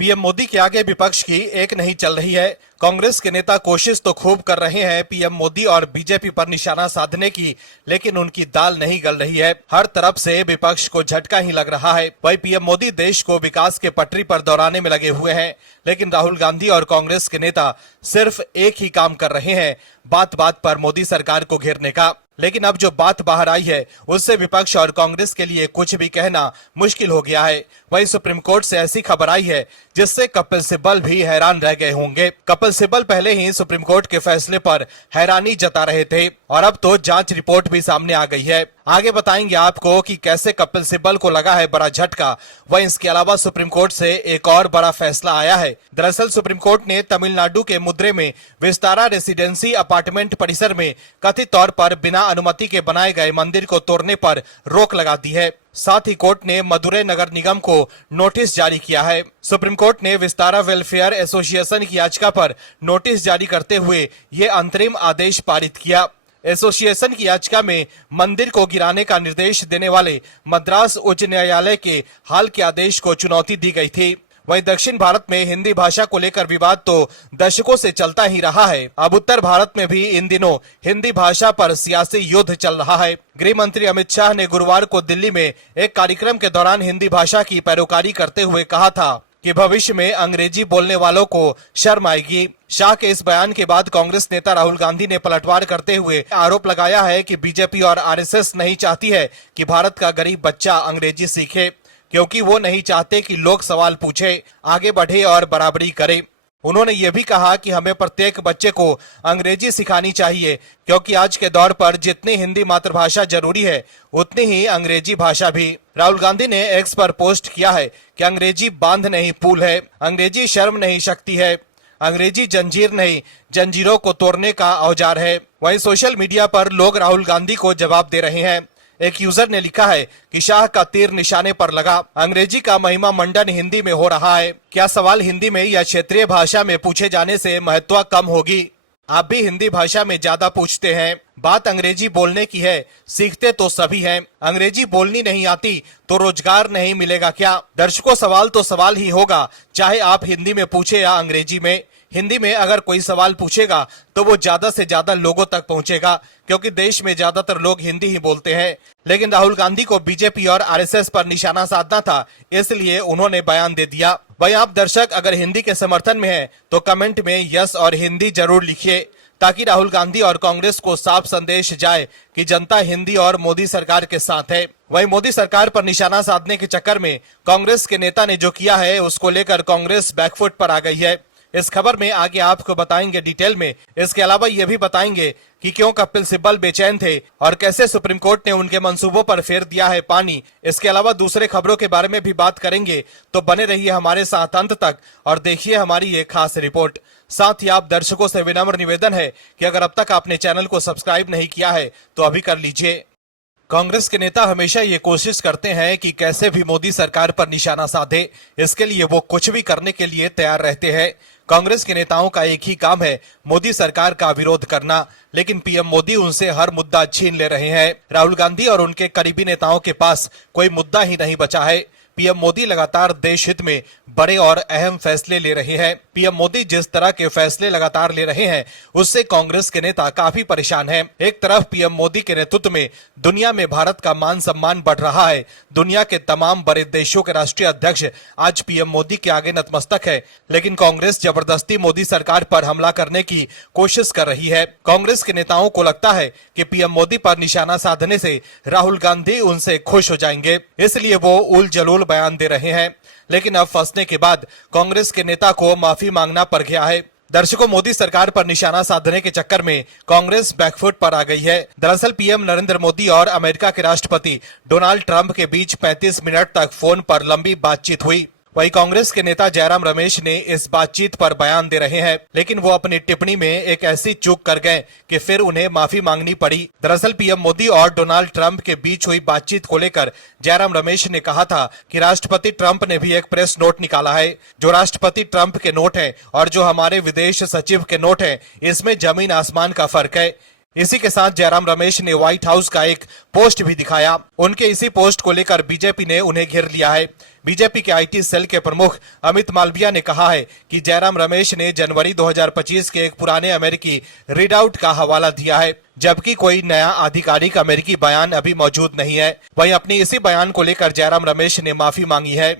PM Modi के आगे विपक्ष की एक नहीं चल रही है। कांग्रेस के नेता कोशिश तो खूब कर रहे हैं पीएम मोदी और बीजेपी पर निशाना साधने की, लेकिन उनकी दाल नहीं गल रही है। हर तरफ से विपक्ष को झटका ही लग रहा है। वही पीएम मोदी देश को विकास के पटरी पर दौड़ाने में लगे हुए हैं, लेकिन राहुल गांधी और कांग्रेस के नेता सिर्फ एक ही काम कर रहे हैं, बात बात पर मोदी सरकार को घेरने का। लेकिन अब जो बात बाहर आई है उससे विपक्ष और कांग्रेस के लिए कुछ भी कहना मुश्किल हो गया है। वहीं सुप्रीम कोर्ट से ऐसी खबर आई है जिससे कपिल सिब्बल भी हैरान रह गए होंगे। कपिल सिब्बल पहले ही सुप्रीम कोर्ट के फैसले पर हैरानी जता रहे थे और अब तो जांच रिपोर्ट भी सामने आ गई है। आगे बताएंगे आपको कि कैसे कपिल सिब्बल को लगा है बड़ा झटका। वहीं इसके अलावा सुप्रीम कोर्ट से एक और बड़ा फैसला आया है। दरअसल सुप्रीम कोर्ट ने तमिलनाडु के मदुरै में विस्तारा रेसिडेंसी अपार्टमेंट परिसर में कथित तौर पर बिना अनुमति के बनाए गए मंदिर को तोड़ने पर रोक लगा दी है। साथ ही कोर्ट ने मदुरै नगर निगम को नोटिस जारी किया है। सुप्रीम कोर्ट ने विस्तारा वेलफेयर एसोसिएशन की याचिका पर नोटिस जारी करते हुए ये अंतरिम आदेश पारित किया। एसोसिएशन की याचिका में मंदिर को गिराने का निर्देश देने वाले मद्रास उच्च न्यायालय के हाल के आदेश को चुनौती दी गई थी। वहीं दक्षिण भारत में हिंदी भाषा को लेकर विवाद तो दशकों से चलता ही रहा है। अब उत्तर भारत में भी इन दिनों हिंदी भाषा पर सियासी युद्ध चल रहा है। गृह मंत्री अमित शाह ने गुरुवार को दिल्ली में एक कार्यक्रम के दौरान हिंदी भाषा की पैरोकारी करते हुए कहा था कि भविष्य में अंग्रेजी बोलने वालों को शर्म आएगी। शाह के इस बयान के बाद कांग्रेस नेता राहुल गांधी ने पलटवार करते हुए आरोप लगाया है कि बीजेपी और आरएसएस नहीं चाहती है कि भारत का गरीब बच्चा अंग्रेजी सीखे, क्योंकि वो नहीं चाहते कि लोग सवाल पूछे, आगे बढ़े और बराबरी करे। उन्होंने ये भी कहा कि हमें प्रत्येक बच्चे को अंग्रेजी सिखानी चाहिए, क्योंकि आज के दौर पर जितनी हिंदी मातृभाषा जरूरी है उतनी ही अंग्रेजी भाषा भी। राहुल गांधी ने एक्स पर पोस्ट किया है कि अंग्रेजी बांध नहीं पुल है, अंग्रेजी शर्म नहीं शक्ति है, अंग्रेजी जंजीर नहीं जंजीरों को तोड़ने का औजार है। वहीं सोशल मीडिया पर लोग राहुल गांधी को जवाब दे रहे हैं। एक यूजर ने लिखा है कि शाह का तीर निशाने पर लगा, अंग्रेजी का महिमा मंडन हिंदी में हो रहा है। क्या सवाल हिंदी में या क्षेत्रीय भाषा में पूछे जाने से महत्व कम होगी? आप भी हिंदी भाषा में ज्यादा पूछते हैं। बात अंग्रेजी बोलने की है, सीखते तो सभी हैं। अंग्रेजी बोलनी नहीं आती तो रोजगार नहीं मिलेगा क्या? दर्शकों, सवाल तो सवाल ही होगा, चाहे आप हिंदी में पूछे या अंग्रेजी में। हिंदी में अगर कोई सवाल पूछेगा तो वो ज्यादा से ज्यादा लोगों तक पहुंचेगा, क्योंकि देश में ज्यादातर लोग हिंदी ही बोलते हैं। लेकिन राहुल गांधी को बीजेपी और आरएसएस पर निशाना साधना था, इसलिए उन्होंने बयान दे दिया। भाई, आप दर्शक अगर हिंदी के समर्थन में हैं तो कमेंट में यस और हिंदी जरूर लिखिए, ताकि राहुल गांधी और कांग्रेस को साफ संदेश जाए कि जनता हिंदी और मोदी सरकार के साथ है। वहीं मोदी सरकार पर निशाना साधने के चक्कर में कांग्रेस के नेता ने जो किया है उसको लेकर कांग्रेस बैकफुट पर आ गई है। इस खबर में आगे आपको बताएंगे डिटेल में। इसके अलावा ये भी बताएंगे कि क्यों कपिल सिब्बल बेचैन थे और कैसे सुप्रीम कोर्ट ने उनके मंसूबों पर फेर दिया है पानी। इसके अलावा दूसरे खबरों के बारे में भी बात करेंगे, तो बने रहिए हमारे साथ अंत तक और देखिए हमारी ये खास रिपोर्ट। साथ ही आप दर्शकों से विनम्र निवेदन है कि अगर अब तक आपने चैनल को सब्सक्राइब नहीं किया है तो अभी कर लीजिए। कांग्रेस के नेता हमेशा ये कोशिश करते हैं कि कैसे भी मोदी सरकार पर निशाना साधे, इसके लिए वो कुछ भी करने के लिए तैयार रहते हैं। कांग्रेस के नेताओं का एक ही काम है, मोदी सरकार का विरोध करना, लेकिन पीएम मोदी उनसे हर मुद्दा छीन ले रहे हैं। राहुल गांधी और उनके करीबी नेताओं के पास कोई मुद्दा ही नहीं बचा है। पीएम मोदी लगातार देश हित में बड़े और अहम फैसले ले रहे हैं। पीएम मोदी जिस तरह के फैसले लगातार ले रहे हैं उससे कांग्रेस के नेता काफी परेशान हैं। एक तरफ पीएम मोदी के नेतृत्व में दुनिया में भारत का मान सम्मान बढ़ रहा है। दुनिया के तमाम बड़े देशों के राष्ट्रीय अध्यक्ष आज पीएम मोदी के आगे नतमस्तक है, लेकिन कांग्रेस जबरदस्ती मोदी सरकार पर हमला करने की कोशिश कर रही है। कांग्रेस के नेताओं को लगता है कि पीएम मोदी पर निशाना साधने से राहुल गांधी उनसे खुश हो जाएंगे, इसलिए वो उल जलूल बयान दे रहे हैं। लेकिन अब फंसने के बाद कांग्रेस के नेता को माफी मांगना पड़ गया है। दर्शकों, मोदी सरकार पर निशाना साधने के चक्कर में कांग्रेस बैकफुट पर आ गई है। दरअसल पीएम नरेंद्र मोदी और अमेरिका के राष्ट्रपति डोनाल्ड ट्रंप के बीच 35 मिनट तक फोन पर लंबी बातचीत हुई। वहीं कांग्रेस के नेता जयराम रमेश ने इस बातचीत पर बयान दे रहे हैं, लेकिन वो अपनी टिप्पणी में एक ऐसी चूक कर गए कि फिर उन्हें माफी मांगनी पड़ी। दरअसल पीएम मोदी और डोनाल्ड ट्रंप के बीच हुई बातचीत को लेकर जयराम रमेश ने कहा था कि राष्ट्रपति ट्रंप ने भी एक प्रेस नोट निकाला है। जो राष्ट्रपति ट्रंप के नोट है और जो हमारे विदेश सचिव के नोट है, इसमें जमीन आसमान का फर्क है। इसी के साथ जयराम रमेश ने व्हाइट हाउस का एक पोस्ट भी दिखाया। उनके इसी पोस्ट को लेकर बीजेपी ने उन्हें घेर लिया है। बीजेपी के आईटी सेल के प्रमुख अमित मालविया ने कहा है कि जयराम रमेश ने जनवरी 2025 के एक पुराने अमेरिकी रीडआउट का हवाला दिया है, जबकि कोई नया आधिकारिक अमेरिकी बयान अभी मौजूद नहीं है। वहीं अपनी इसी बयान को लेकर जयराम रमेश ने माफी मांगी है।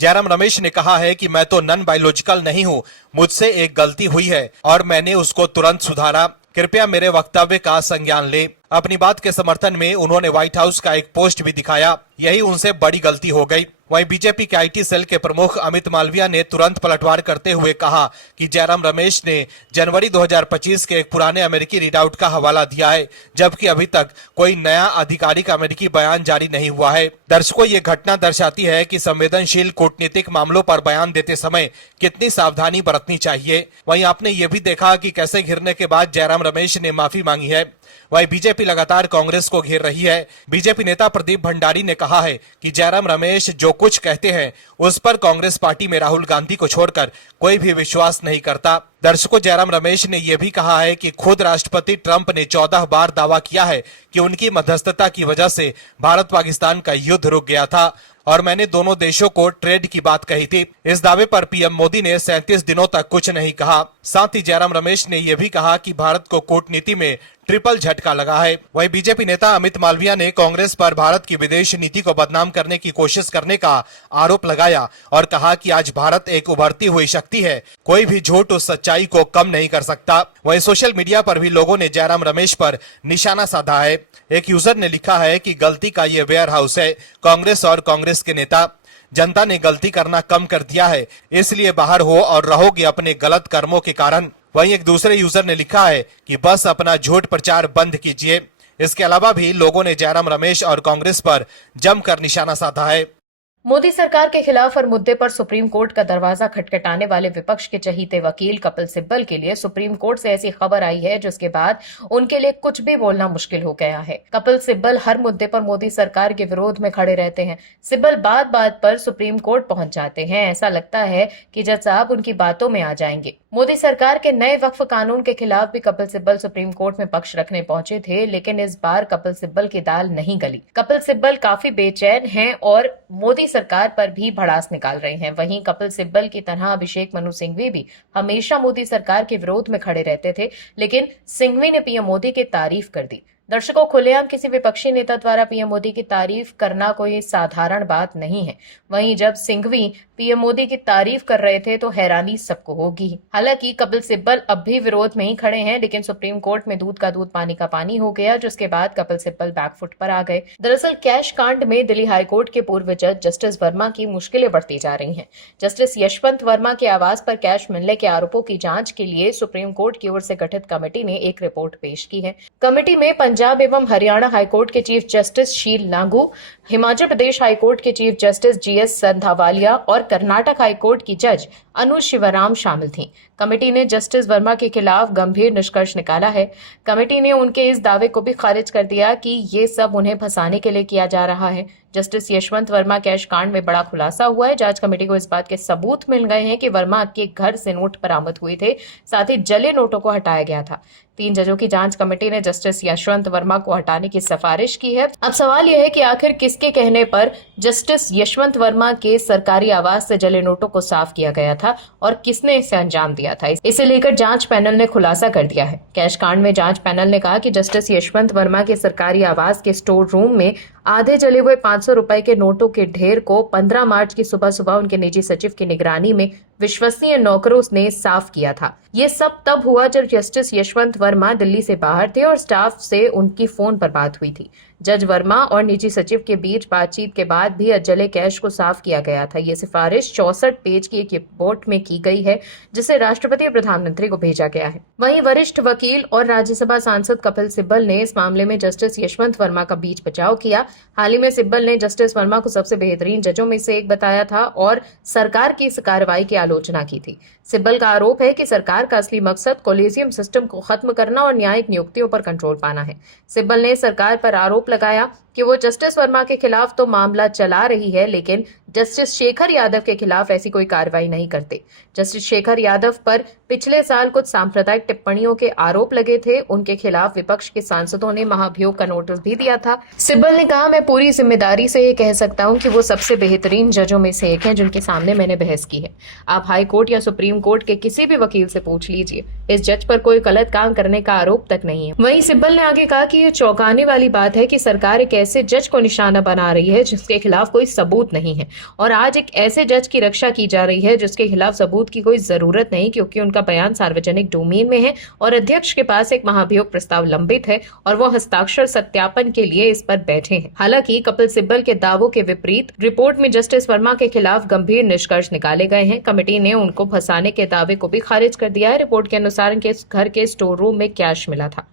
जयराम रमेश ने कहा है कि मैं तो नॉन बायोलॉजिकल नहीं हूं, मुझसे एक गलती हुई है और मैंने उसको तुरंत सुधारा। कृपया मेरे वक्तव्य का संज्ञान ले। अपनी बात के समर्थन में उन्होंने व्हाइट हाउस का एक पोस्ट भी दिखाया, यही उनसे बड़ी गलती हो गई। वहीं बीजेपी के आईटी सेल के प्रमुख अमित मालविया ने तुरंत पलटवार करते हुए कहा कि जयराम रमेश ने जनवरी 2025 के एक पुराने अमेरिकी रीडआउट का हवाला दिया है, जबकि अभी तक कोई नया आधिकारिक अमेरिकी बयान जारी नहीं हुआ है। दर्शकों, ये घटना दर्शाती है कि संवेदनशील कूटनीतिक मामलों पर बयान देते समय कितनी सावधानी बरतनी चाहिए। वहीं आपने ये भी देखा कि कैसे घिरने के बाद जयराम रमेश ने माफी मांगी है। वहीं बीजेपी लगातार कांग्रेस को घेर रही है। बीजेपी नेता प्रदीप भंडारी ने कहा है कि जयराम रमेश जो कुछ कहते हैं उस पर कांग्रेस पार्टी में राहुल गांधी को छोड़कर कोई भी विश्वास नहीं करता। दर्शकों, जयराम रमेश ने यह भी कहा है कि खुद राष्ट्रपति ट्रंप ने 14 बार दावा किया है कि उनकी मध्यस्थता की वजह से भारत पाकिस्तान का युद्ध रुक गया था और मैंने दोनों देशों को ट्रेड की बात कही थी। इस दावे पर पीएम मोदी ने 37 दिनों तक कुछ नहीं कहा। साथ ही जयराम रमेश ने यह भी कहा कि भारत को कूटनीति में ट्रिपल झटका लगा है। वहीं बीजेपी नेता अमित मालविया ने कांग्रेस पर भारत की विदेश नीति को बदनाम करने की कोशिश करने का आरोप लगाया और कहा कि आज भारत एक उभरती हुई शक्ति है, कोई भी झूठ उस सच्चाई को कम नहीं कर सकता। वहीं सोशल मीडिया पर भी लोगों ने जयराम रमेश पर निशाना साधा है। एक यूजर ने लिखा है कि गलती का ये वेयर हाउस है, कांग्रेस और कांग्रेस के नेता। जनता ने गलती करना कम कर दिया है, इसलिए बाहर हो और रहोगे अपने गलत कर्मों के कारण। वहीं एक दूसरे यूजर ने लिखा है कि बस अपना झूठ प्रचार बंद कीजिए। इसके अलावा भी लोगों ने जयराम रमेश और कांग्रेस पर जमकर निशाना साधा है। मोदी सरकार के खिलाफ हर मुद्दे पर सुप्रीम कोर्ट का दरवाजा खटखटाने वाले विपक्ष के चहीते वकील कपिल सिब्बल के लिए सुप्रीम कोर्ट से ऐसी खबर आई है जिसके बाद उनके लिए कुछ भी बोलना मुश्किल हो गया है। कपिल सिब्बल हर मुद्दे पर मोदी सरकार के विरोध में खड़े रहते हैं। सिब्बल बात बात पर सुप्रीम कोर्ट पहुंच जाते हैं। ऐसा लगता है कि जज साहब उनकी बातों में आ जाएंगे। मोदी सरकार के नए वक्फ कानून के खिलाफ भी कपिल सिब्बल सुप्रीम कोर्ट में पक्ष रखने पहुंचे थे, लेकिन इस बार कपिल सिब्बल की दाल नहीं गली। कपिल सिब्बल काफी बेचैन हैं और मोदी सरकार पर भी भड़ास निकाल रहे हैं। वहीं कपिल सिब्बल की तरह अभिषेक मनु सिंघवी भी हमेशा मोदी सरकार के विरोध में खड़े रहते थे, लेकिन सिंघवी ने पीएम मोदी की तारीफ कर दी। दर्शकों, खुलेआम किसी विपक्षी नेता द्वारा पीएम मोदी की तारीफ करना कोई साधारण बात नहीं है। वहीं जब सिंघवी पीएम मोदी की तारीफ कर रहे थे तो हैरानी सबको होगी। हालांकि कपिल सिब्बल अब भी विरोध में ही खड़े हैं, लेकिन सुप्रीम कोर्ट में दूध का दूध पानी का पानी हो गया, जिसके बाद कपिल सिब्बल बैकफुट पर आ गए। दरअसल कैश कांड में दिल्ली हाईकोर्ट के पूर्व जज जस्टिस वर्मा की मुश्किलें बढ़ती जा रही हैं। जस्टिस यशवंत वर्मा के आवास पर कैश मिलने के आरोपों की जांच के लिए सुप्रीम कोर्ट की ओर से गठित कमेटी ने एक रिपोर्ट पेश की है। कमेटी में पंजाब एवं हरियाणा हाईकोर्ट के चीफ जस्टिस शील लागू, हिमाचल प्रदेश हाईकोर्ट के चीफ जस्टिस जीएस संधावालिया और कर्नाटक हाईकोर्ट की जज अनु शिवराम शामिल थीं। कमेटी ने जस्टिस वर्मा के खिलाफ गंभीर निष्कर्ष निकाला है। कमेटी ने उनके इस दावे को भी खारिज कर दिया कि ये सब उन्हें फंसाने के लिए किया जा रहा है। जस्टिस यशवंत वर्मा कैश कांड में बड़ा खुलासा हुआ है। जांच कमेटी को इस बात के सबूत मिल गए हैं कि वर्मा के घर से नोट बरामद हुए थे, साथ ही जले नोटों को हटाया गया था। 3 जजों की जांच कमेटी ने जस्टिस यशवंत वर्मा को हटाने की सिफारिश की है। अब सवाल यह है कि आखिर किसके कहने पर जस्टिस यशवंत वर्मा के सरकारी आवास से जले नोटों को साफ किया गया था और किसने इसे अंजाम दिया था, इसे लेकर जांच पैनल ने खुलासा कर दिया है। कैश कांड में जांच पैनल ने कहा कि जस्टिस यशवंत वर्मा के सरकारी आवास के स्टोर रूम में आधे जले हुए 500 रुपए के नोटों के ढेर को 15 मार्च की सुबह उनके निजी सचिव की निगरानी में विश्वसनीय नौकरों ने साफ किया था। ये सब तब हुआ जब जस्टिस यशवंत वर्मा दिल्ली से बाहर थे और स्टाफ से उनकी फोन पर बात हुई थी। जज वर्मा और निजी सचिव के बीच बातचीत के बाद भी अजले कैश को साफ किया गया था। ये सिफारिश 64 पेज की एक रिपोर्ट में की गई है, जिसे राष्ट्रपति और प्रधानमंत्री को भेजा गया है। वहीं वरिष्ठ वकील और राज्यसभा सांसद कपिल सिब्बल ने इस मामले में जस्टिस यशवंत वर्मा का बीच बचाव किया। हाल ही में सिब्बल ने जस्टिस वर्मा को सबसे बेहतरीन जजों में से एक बताया था और सरकार की इस कार्रवाई की आलोचना की थी। सिब्बल का आरोप है कि सरकार का असली मकसद कॉलेजियम सिस्टम को खत्म करना और न्यायिक नियुक्तियों पर कंट्रोल पाना है। सिब्बल ने सरकार पर आरोप लगाया कि वो जस्टिस वर्मा के खिलाफ तो मामला चला रही है, लेकिन जस्टिस शेखर यादव के खिलाफ ऐसी कोई कार्रवाई नहीं करते। जस्टिस शेखर यादव पर पिछले साल कुछ सांप्रदायिक टिप्पणियों के आरोप लगे थे। उनके खिलाफ विपक्ष के सांसदों ने महाभियोग का नोटिस भी दिया था। सिब्बल ने कहा, मैं पूरी जिम्मेदारी से ये कह सकता हूं कि वो सबसे बेहतरीन जजों में से एक हैं जिनके सामने मैंने बहस की है। आप हाई कोर्ट या सुप्रीम कोर्ट के किसी भी वकील से पूछ लीजिए, इस जज पर कोई गलत काम करने का आरोप तक नहीं है। वहीं सिब्बल ने आगे कहा कि ये चौंकाने वाली बात है कि सरकार एक ऐसे जज को निशाना बना रही है जिसके खिलाफ कोई सबूत नहीं है, और आज एक ऐसे जज की रक्षा की जा रही है जिसके खिलाफ सबूत की कोई जरूरत नहीं, क्योंकि उनका बयान सार्वजनिक डोमेन में है और अध्यक्ष के पास एक महाभियोग प्रस्ताव लंबित है और वो हस्ताक्षर सत्यापन के लिए इस पर बैठे हैं। हालांकि कपिल सिब्बल के दावों के विपरीत रिपोर्ट में जस्टिस वर्मा के खिलाफ गंभीर निष्कर्ष निकाले गए हैं। कमेटी ने उनको फंसाने के दावे को भी खारिज कर दिया है। रिपोर्ट के अनुसार इनके घर के स्टोर रूम में कैश मिला था।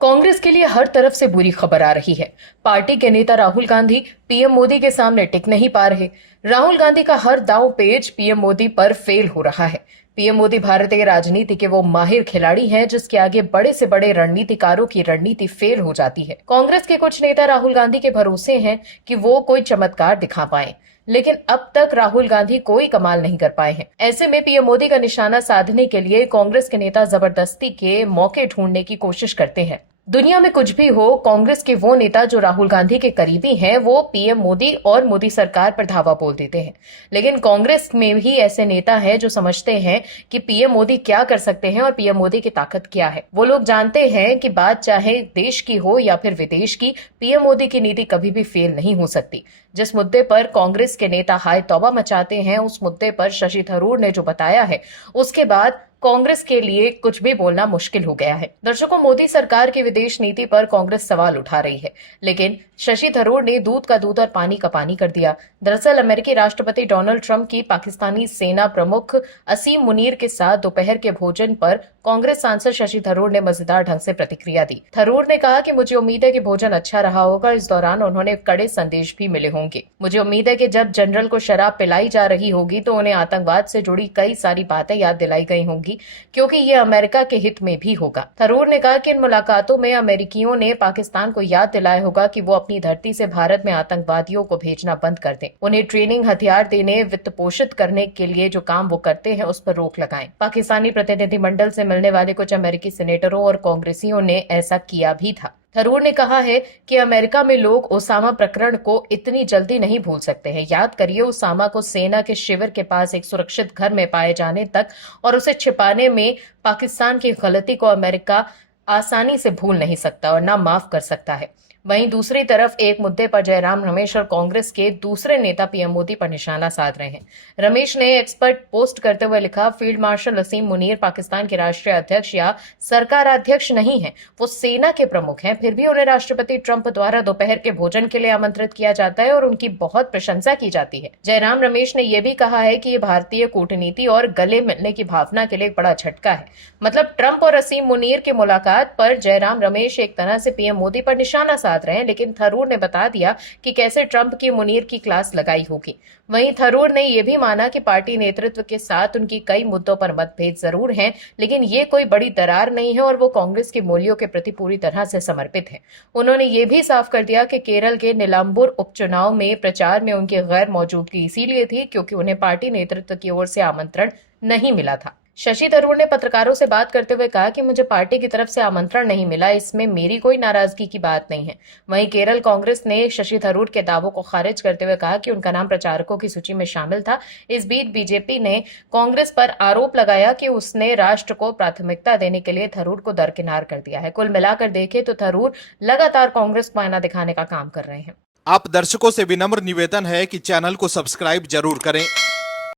कांग्रेस के लिए हर तरफ से बुरी खबर आ रही है। पार्टी के नेता राहुल गांधी पीएम मोदी के सामने टिक नहीं पा रहे। राहुल गांधी का हर दांव पेच पीएम मोदी पर फेल हो रहा है। पीएम मोदी भारतीय राजनीति के वो माहिर खिलाड़ी हैं जिसके आगे बड़े से बड़े रणनीतिकारों की रणनीति फेल हो जाती है। कांग्रेस के कुछ नेता राहुल गांधी के भरोसे हैं कि वो कोई चमत्कार दिखा पाए, लेकिन अब तक राहुल गांधी कोई कमाल नहीं कर पाए हैं। ऐसे में पीएम मोदी का निशाना साधने के लिए कांग्रेस के नेता जबरदस्ती के मौके ढूंढने की कोशिश करते हैं। दुनिया में कुछ भी हो, कांग्रेस के वो नेता जो राहुल गांधी के करीबी हैं, वो पीएम मोदी और मोदी सरकार पर धावा बोल देते हैं। लेकिन कांग्रेस में भी ऐसे नेता हैं जो समझते हैं कि पीएम मोदी क्या कर सकते हैं और पीएम मोदी की ताकत क्या है। वो लोग जानते हैं कि बात चाहे देश की हो या फिर विदेश की, पीएम मोदी की नीति कभी भी फेल नहीं हो सकती। जिस मुद्दे पर कांग्रेस के नेता हाय तौबा मचाते हैं, उस मुद्दे पर शशि थरूर ने जो बताया है, उसके बाद कांग्रेस के लिए कुछ भी बोलना मुश्किल हो गया है। दर्शकों, मोदी सरकार की विदेश नीति पर कांग्रेस सवाल उठा रही है, लेकिन शशि थरूर ने दूध का दूध और पानी का पानी कर दिया। दरअसल अमेरिकी राष्ट्रपति डोनाल्ड ट्रंप की पाकिस्तानी सेना प्रमुख असीम मुनीर के साथ दोपहर के भोजन पर कांग्रेस सांसद शशि थरूर ने मजेदार ढंग से प्रतिक्रिया दी। थरूर ने कहा कि मुझे उम्मीद है कि भोजन अच्छा रहा होगा। इस दौरान उन्होंने कड़े संदेश भी मिले होंगे। मुझे उम्मीद है कि जब जनरल को शराब पिलाई जा रही होगी तो उन्हें आतंकवाद से जुड़ी कई सारी बातें याद दिलाई गई होंगी, क्योंकि ये अमेरिका के हित में भी होगा। थरूर ने कहा कि इन मुलाकातों में अमेरिकियों ने पाकिस्तान को याद दिलाया होगा कि वो अपनी धरती से भारत में आतंकवादियों को भेजना बंद कर दें। उन्हें ट्रेनिंग, हथियार देने, वित्त पोषित करने के लिए जो काम वो करते हैं उस पर रोक लगाएं। पाकिस्तानी प्रतिनिधिमंडल से मिलने वाले कुछ अमेरिकी सेनेटरों और कांग्रेसियों ने ऐसा किया भी था। थरूर ने कहा है कि अमेरिका में लोग ओसामा प्रकरण को इतनी जल्दी नहीं भूल सकते हैं। याद करिए, ओसामा को सेना के शिविर के पास एक सुरक्षित घर में पाए जाने तक और उसे छिपाने में पाकिस्तान की गलती को अमेरिका आसानी से भूल नहीं सकता और ना माफ कर सकता है। वहीं दूसरी तरफ एक मुद्दे पर जयराम रमेश और कांग्रेस के दूसरे नेता पीएम मोदी पर निशाना साध रहे हैं। रमेश ने एक्सपर्ट पोस्ट करते हुए लिखा, फील्ड मार्शल असीम मुनीर पाकिस्तान के राष्ट्रीय अध्यक्ष या सरकार अध्यक्ष नहीं है, वो सेना के प्रमुख हैं। फिर भी उन्हें राष्ट्रपति ट्रंप द्वारा दोपहर के भोजन के लिए आमंत्रित किया जाता है और उनकी बहुत प्रशंसा की जाती है। जयराम रमेश ने यह भी कहा है कि ये भारतीय कूटनीति और गले मिलने की भावना के लिए एक बड़ा झटका है। मतलब ट्रंप और असीम मुनीर की मुलाकात पर जयराम रमेश एक तरह से पीएम मोदी पर निशाना साध रहे हैं, लेकिन थरूर ने बता दिया कि कैसे ट्रंप की मुनीर की क्लास लगाई होगी। वहीं थरूर ने यह भी माना कि पार्टी नेतृत्व के साथ उनकी कई मुद्दों पर मतभेद जरूर हैं, लेकिन ये कोई बड़ी दरार नहीं है और वो कांग्रेस के मूल्यों के प्रति पूरी तरह से समर्पित हैं। उन्होंने ये भी साफ कर दिया कि केरल के नीलांबूर उपचुनाव में प्रचार में उनकी गैर मौजूदगी इसीलिए थी क्योंकि उन्हें पार्टी नेतृत्व की ओर से आमंत्रण नहीं मिला था। शशि थरूर ने पत्रकारों से बात करते हुए कहा कि मुझे पार्टी की तरफ से आमंत्रण नहीं मिला, इसमें मेरी कोई नाराजगी की बात नहीं है। वहीं केरल कांग्रेस ने शशि थरूर के दावों को खारिज करते हुए कहा कि उनका नाम प्रचारकों की सूची में शामिल था। इस बीच बीजेपी ने कांग्रेस पर आरोप लगाया कि उसने राष्ट्र को प्राथमिकता देने के लिए थरूर को दरकिनार कर दिया है। कुल मिलाकर देखें तो थरूर लगातार कांग्रेस को आईना दिखाने का काम कर रहे हैं। आप दर्शकों से विनम्र निवेदन है कि चैनल को सब्सक्राइब जरूर करें